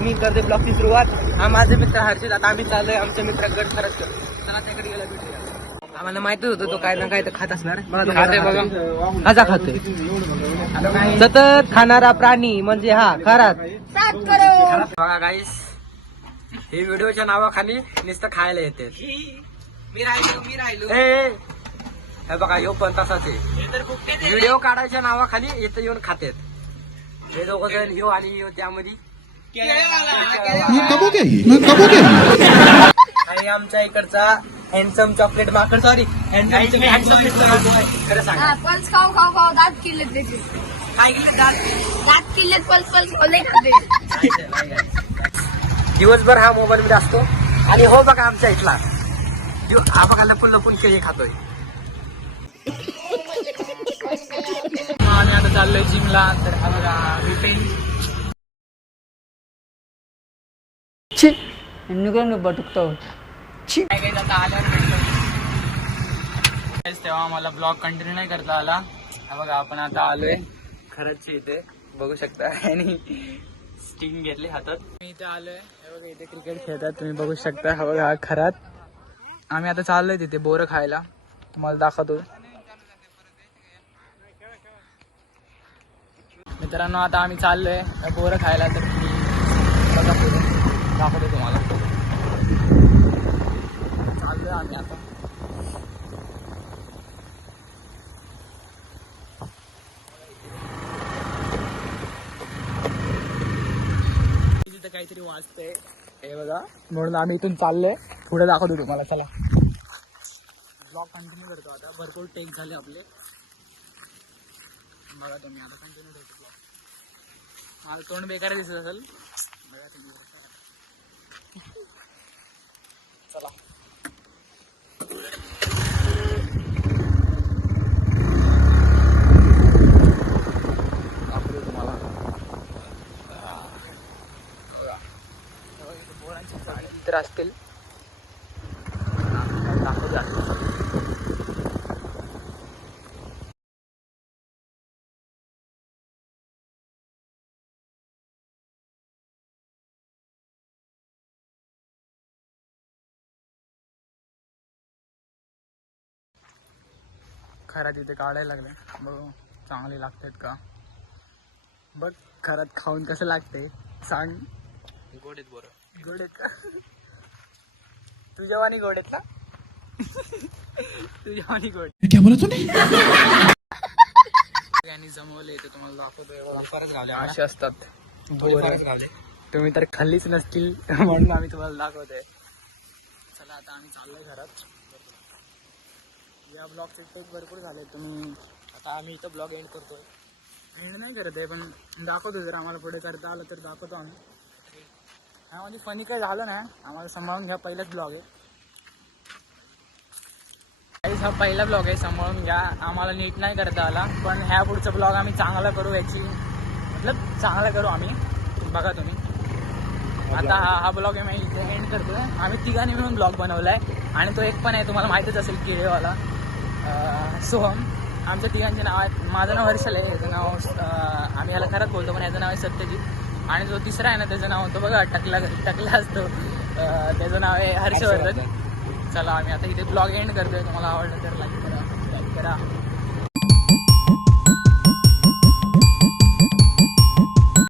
मी करते ब्लॉगची सुरुवात. हा माझे मित्र हर्षित. आता आम्ही चाललोय आमच्या मित्र गड खरंच चला त्याकडे गेला भेटूया. आम्हाला माहितच होतं तो काय ना काय तर खात असणार. खाजा खातोय सतत खाणारा प्राणी म्हणजे हा खराच. बघा गाईस, हे व्हिडिओच्या नावाखाली नुसतं खायला येते. मी राहिलो हे बघा, ह्यो पण तसाच आहे. व्हिडिओ काढायच्या नावाखाली इथं येऊन खातेत हे दोघं जण, ह्यो आणि ह्यो. त्यामध्ये आणि आमच्या इकडचा हँडसम चॉकलेट माकड. सॉरी हँडसम खरं सांगा. पल्स खाऊ दात किल्लेत त्याचे. काय केलं दात किल्लेत पल्स खाल्ले खाते. दिवसभर हा मोबाईल मध्ये असतो. आणि हो बघा आमच्या इथला हा बघा लपून केळी खातोय. आम्ही आता चाललोय जिमला. तर हा बघा विपेन बटुकतो. आता आल्यावर भेटतो तेव्हा मला ब्लॉग कंटिन्यू नाही करता आला. हा बघा आपण आता आलोय खरंच इथे बघू शकता. आणि स्टिंग घेतली हातात. मी इथे आलोय. हे बघा इथे क्रिकेट खेळतात तुम्ही बघू शकता. हा बघा खरात. आम्ही आता चाललोय तिथे बोरं खायला. तुम्हाला दाखवतो मित्रांनो. आता आम्ही चाललोय बोरं खायला. तर बघा पुढे दाखवतो तुम्हाला. चाललोय आम्ही आता. तिथं काहीतरी वाजतंय हे बघा, म्हणून आम्ही इथून चाललोय. पुढे दाखवतो तुम्हाला. चला ब्लॉग कंटिन्यू करतो. आता भरपूर टेक झाले आपले. बघा तुम्ही आता कंटिन्यू करतो ब्लॉग. मला तोंड बेकार दिसत असेल. बघा तुम्ही चला. दाखवतो तुम्हाला. बोरांची चित्र असतील दाखवतो. खरात इथे काढायला लागले. बघ चांगले लागतात का बघ. खरात खाऊन कसं लागते सांग. गोड आहेत बोरं. गोड आहेत का तुझ्या वाणी? गोड आहेत का तुझ्या वाणी गोड? क्या बोला तूने? यांनी जमवले ते तुम्हाला दाखवतोय. असे असतात बोरं. तुम्ही तर खाल्लीच नसतील म्हणून आम्ही तुम्हाला दाखवतोय. चला आता आम्ही चाललोय घरात. या ब्लॉगचे टेक भरपूर झाले. तुम्ही आता आम्ही इथं ब्लॉग एंड करतोय. एंड नाही करत आहे पण दाखवतो. जर आम्हाला पुढे करता आलं तर दाखवतो आम्ही. ह्यामध्ये फनी काय झालं ना आम्हाला सांभाळून घ्या. पहिलाच ब्लॉग आहे. हा पहिला ब्लॉग आहे, सांभाळून घ्या. आम्हाला नीट नाही करता आला पण ह्या पुढचा ब्लॉग आम्ही चांगला करू. याची मतलब चांगला करू आम्ही. बघा तुम्ही. आता हा ब्लॉग आहे मी इथे एंड करतोय. आम्ही तिघांनी मिळून ब्लॉग बनवलाय. आणि तो एक पण आहे तुम्हाला माहितीच असेल किडेवाला सोहम. आमच्या तिघांचे नाव आहेत. माझं नाव हर्षल आहे. याचं नाव आम्ही याला खरंच बोलतो पण याचं नाव आहे सत्यजित. आणि जो तिसरा आहे ना त्याचं नाव होतं बघा टकला असतो. त्याचं नाव आहे हर्षवर्धन. चला आम्ही आता इथे ब्लॉग एंड करतोय. तुम्हाला आवडलं तर लाईक करा.